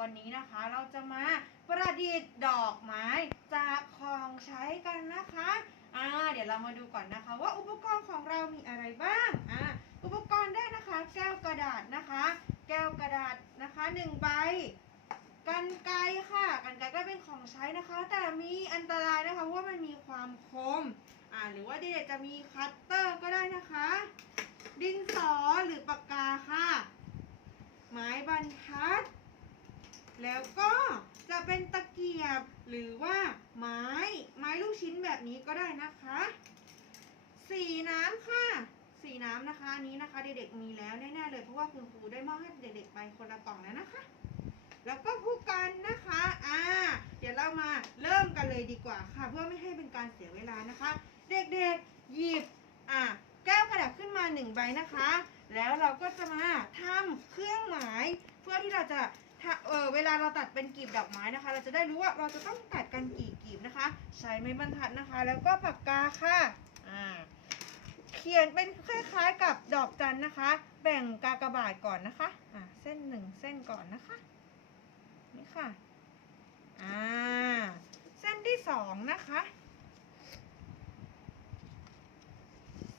วันนี้นะคะ เราจะมาประดิษฐ์ดอกไม้จากของใช้กันนะคะอ่าเดี๋ยวเรามาดูก่อนนะคะ ว่าอุปกรณ์ของเรามีอะไรบ้างอ่าอุปกรณ์ได้นะคะ แก้วกระดาษนะคะ แก้วกระดาษนะคะหนึ่งใบกันไกค่ะ กันไกก็เป็นของใช้นะคะ แต่มีอันตรายนะคะเพราะว่ามันมีความคมอ่าหรือว่าเด็กจะมีคัตเตอร์ก็ได้นะคะ ดินสอหรือปากกาค่ะ ไม้บรรทัด แล้วก็จะเป็นตะเกียบหรือว่าไม้ ไม้ลูกชิ้นแบบนี้ก็ได้นะคะ สีน้ำค่ะ สีน้ำนะคะอันนี้นะคะเด็กๆมีแล้วแน่ๆเลยเพราะว่าคุณครูได้มอบให้เด็กๆไปคนละกล่องแล้วนะคะ แล้วก็ผู้กันนะคะอ่าเดี๋ยวเรามาเริ่มกันเลยดีกว่าค่ะ เพื่อไม่ให้เป็นการเสียเวลานะคะ เด็กๆหยิบอ่าแก้วกระดาษขึ้นมาหนึ่งใบนะคะ แล้วเราก็จะมาทำเครื่องหมาย เพื่อที่เราจะ ถ้าเออเวลาเราตัดเป็นกลีบดอกไม้นะคะ เราจะได้รู้ว่าเราจะต้องตัดกันกี่กลีบนะคะ ใช้ไม้บรรทัดนะคะ แล้วก็ปากกาค่ะอ่าเขียนเป็นคล้ายๆกับดอกจันนะคะ แบ่งกากบาทก่อนนะคะอ่าเส้นหนึ่งเส้นก่อนนะคะนี่ค่ะอ่าเส้นที่สองนะคะ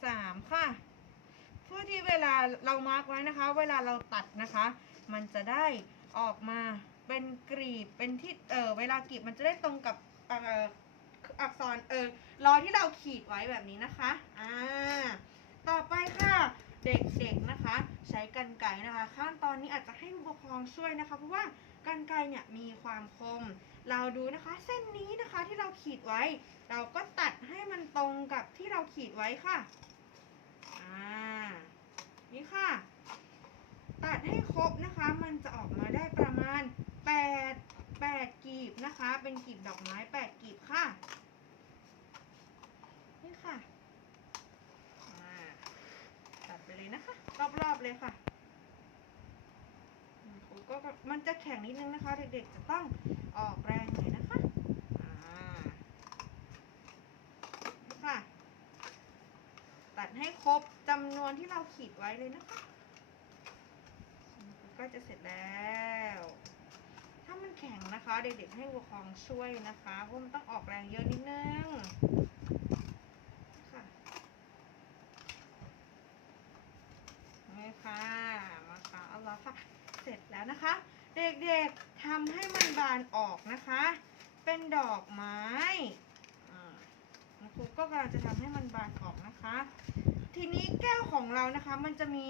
สามค่ะเพื่อที่เวลาเรามาร์กไว้นะคะ เวลาเราตัดนะคะ มันจะได้ ออกมาเป็นกรีบเป็นที่เออเวลากรีบมันจะได้ตรงกับเอออักษรเออรอยที่เราขีดไว้แบบนี้นะคะอ่าต่อไปค่ะเด็กๆนะคะ ใช้กันไกรนะคะ ขั้นตอนนี้อาจจะให้ผู้ปกครองช่วยนะคะ เพราะว่ากันไกรเนี่ยมีความคม เราดูนะคะเส้นนี้นะคะที่เราขีดไว้ เราก็ตัดให้มันตรงกับที่เราขีดไว้ค่ะอ่านี่ค่ะ ตัดให้ครบนะคะ มันจะออกมาได้ประมาณ 8 8กีบนะคะ เป็นกีบดอกไม้ 8 กีบค่ะ นี่ค่ะตัดไปเลยนะคะ รอบๆเลยค่ะมครูก็มันจะแข็งนิดนึงนะคะ เด็กๆ จะต้องออกแรงหน่อยนะคะค่ะ ตัดให้ครบจำนวนที่เราขีดไว้เลยนะคะ ก็จะเสร็จแล้ว ถ้ามันแข็งนะคะ เด็กๆให้ผู้ปกคองช่วยนะคะเพราะมันต้องออกแรงเยอะนิดนึงค่ะนี่ค่ะมาค่ะเอาละค่ะ เสร็จแล้วนะคะ เด็กๆทำให้มันบานออกนะคะ เป็นดอกไม้อ่าคุณครูก็กำลังจะทำให้มันบานออกนะคะ ทีนี้แก้วของเรานะคะ มันจะมี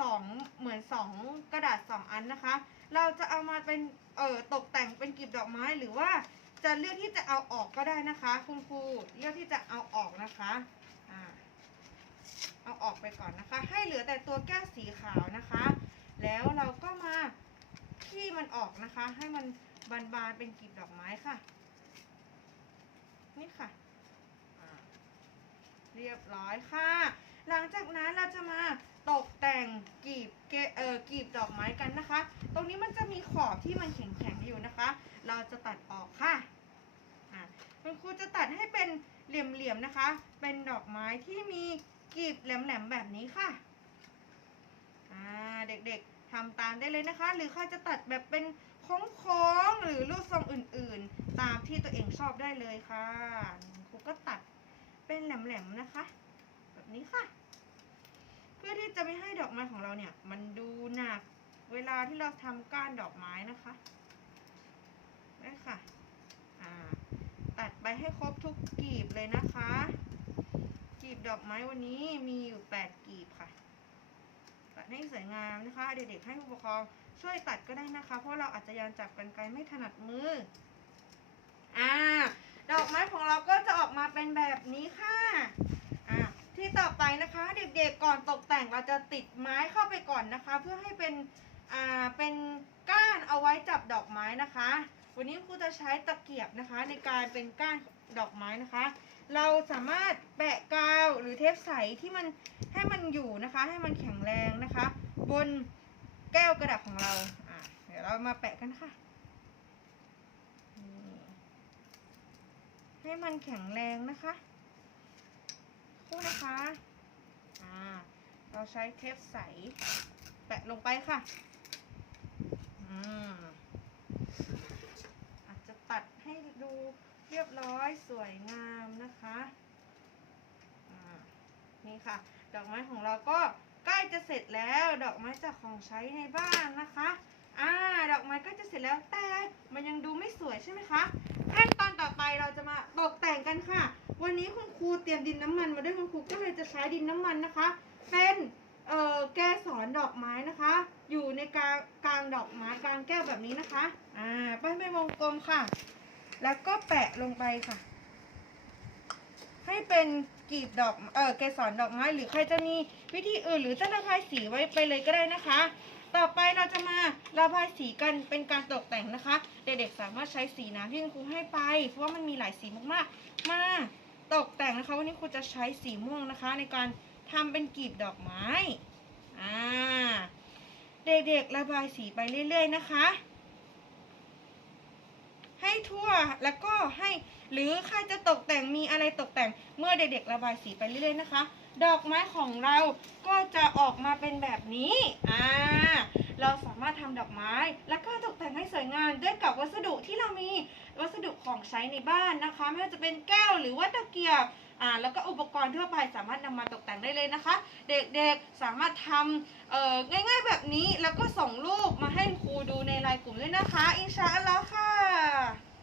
สองเหมือนสองกระดาษสองอันนะคะ เราจะเอามาเป็นเอ่อตกแต่งเป็นกลีบดอกไม้หรือว่าจะเลือกที่จะเอาออกก็ได้นะคะ คุณครูเลือกที่จะเอาออกนะคะอ่าเอาออกไปก่อนนะคะ ให้เหลือแต่ตัวแก้วสีขาวนะคะ แล้วเราก็มาที่มันออกนะคะ ให้มันบานๆเป็นกลีบดอกไม้ค่ะ นี่ค่ะเรียบร้อยค่ะ หลังจากนั้นเราจะมา ตกแต่งกลีบเกเออกลีบดอกไม้กันนะคะ ตรงนี้มันจะมีขอบที่มันแข็งๆอยู่นะคะ เราจะตัดออกค่ะอะคุณครูจะตัดให้เป็นเหลี่ยมๆนะคะ เป็นดอกไม้ที่มีกลีบแหลมๆแบบนี้ค่ะอ่าเด็กๆทำตามได้เลยนะคะ หรือใครจะตัดแบบเป็นโค้งๆหรือรูปทรงอื่นๆ ตามที่ตัวเองชอบได้เลยค่ะครูก็ตัดเป็นแหลมๆนะคะ แบบนี้ค่ะ พื่อที่จะไม่ให้ดอกไม้ของเราเนี่ย มันดูหนักเวลาที่เราทำก้านดอกไม้นะคะได้ค่ะตัดไปให้ครบทุกกลีบเลยนะคะกลีบดอกไม้วันนี้มีอยู่แปดกลีบค่ะ ตัดให้สวยงามนะคะ เด็กๆให้ผู้ปกครองช่วยตัดก็ได้นะคะ เพราะเราอาจจะยังจับกันไกลไม่ถนัดมือ อ่า ดอกไม้ของเราก็จะออกมาเป็นแบบนี้ค่ะ อ่า ที่ต่อไปนะคะ เด็กๆก่อนตกแต่งเราจะติดไม้เข้าไปก่อนนะคะ เพื่อให้เป็นอ่าเป็นก้านเอาไว้จับดอกไม้นะคะ วันนี้ครูจะใช้ตะเกียบนะคะ ในการเป็นก้านดอกไม้นะคะ เราสามารถแปะกาวหรือเทปใสที่มันให้มันอยู่นะคะ ให้มันแข็งแรงนะคะ บนแก้วกระดาษของเราอะเดี๋ยวเรามาแปะกันค่ะให้มันแข็งแรงนะคะ คู่นะคะ ใช้เทปใส แปะลงไปค่ะ อืมให้ดูเรียบร้อยสวยงามนะคะอ่านี่ค่ะ ดอกไม้ของเราก็ใกล้จะเสร็จแล้วดอกไม้จากของใช้ในบ้านนะคะอ่าดอกไม้ก็จะเสร็จแล้วแต่มันยังดูไม่สวยใช่ไหมคะขั้นตอนต่อไปเราจะมาตกแต่งกันค่ะ วันนี้คุณครูเตรียมดินน้ำมันมาด้วยคุณครูก็เลยจะใช้ดินน้ำมันนะคะ เป็นเอ่อแกสอนดอกไม้นะคะ อยู่ในกลางกลางดอกไม้กลางแก้วแบบนี้นะคะ อ่าปั้นเป็นวงกลมค่ะ แล้วก็แปะลงไปค่ะ ให้เป็นกลีบดอกเออเกสรดอกไม้หรือใครจะมีวิธีอื่นหรือจะระบายสีไว้ไปเลยก็ได้นะคะ ต่อไปเราจะมาระบายสีกันเป็นการตกแต่งนะคะ เด็กๆสามารถใช้สีน้ำที่คุณครูให้ไป เพราะว่ามันมีหลายสีมากๆ มาตกแต่งนะคะ วันนี้ครูจะใช้สีม่วงนะคะ ในการ ทำเป็นกลีบดอกไม้ อ่า เด็กๆระบายสีไปเรื่อยๆนะคะ ให้ทั่วแล้วก็ให้หรือใครจะตกแต่งมีอะไรตกแต่งเมื่อเด็กๆระบายสีไปเรื่อยๆนะคะ ดอกไม้ของเราก็จะออกมาเป็นแบบนี้ อ่า เราสามารถทำดอกไม้ แล้วก็ตกแต่งให้สวยงามด้วยกับวัสดุที่เรามีวัสดุของใช้ในบ้านนะคะ ไม่ว่าจะเป็นแก้วหรือว่าตะเกียบ อ่าแล้วก็อุปกรณ์ทั่วไปสามารถนำมาตกแต่งได้เลยนะคะ เด็กๆสามารถทำเอ่อง่าย ๆ แบบนี้แล้วก็ส่งรูปมาให้ครูดูในไลน์กลุ่มด้วยนะคะ อินชาอัลลอฮ์ค่ะ